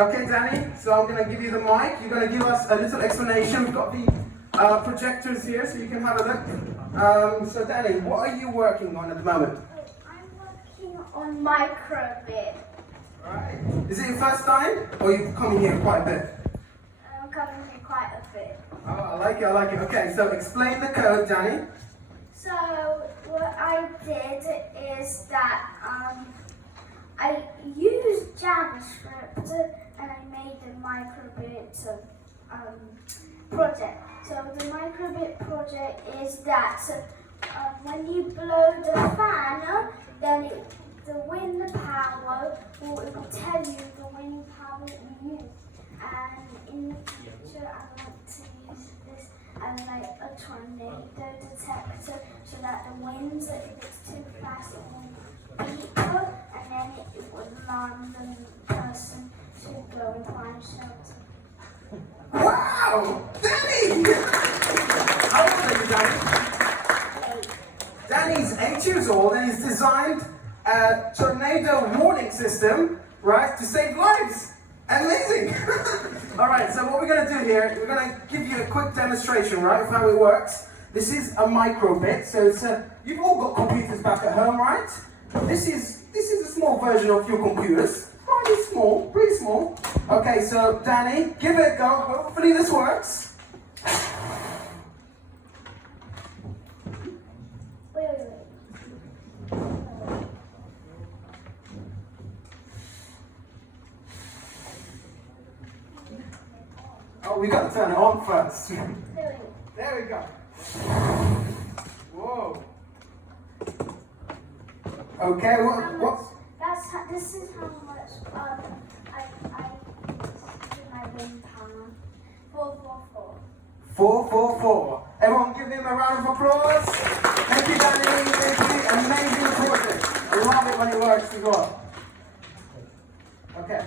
Okay, Danny, so I'm going to give you the mic. You're going to give us a little explanation. We've got the projectors here, so you can have a look. So, Danny, what are you working on at the moment? I'm working on microbit. Right. Is it your first time, or you've come here quite a bit? I'm coming here quite a bit. Oh, I like it, I like it. Okay, so explain the code, Danny. So what I did is that I used Javascript and I made a microbit project. So the microbit project is that when you blow the fan, then the wind power will tell you the wind power you use. And in the future, I want to use this as like a tornado detector, so that the winds, if it's too fast, it will beep, and then it would alarm the person to go and find shelter. Wow! Danny! How old are you, Danny? Danny's 8 years old and he's designed a tornado warning system, right, to save lives. Amazing! Alright, so what we're going to do here, we're going to give you a quick demonstration, right, of how it works. This is a microbit, so it's you've all got computers back at home, right? This is a small version of your computers. Pretty small. Okay, so Danny, give it a go. Hopefully this works. Wait. Oh, we got to turn it on first. Wait. There we go. Whoa. Okay, what? This is how much I do my wind power. 444. 444. Everyone give him a round of applause. Thank you, Danny. Thank you. Amazing project. I love it when it works as well. Okay.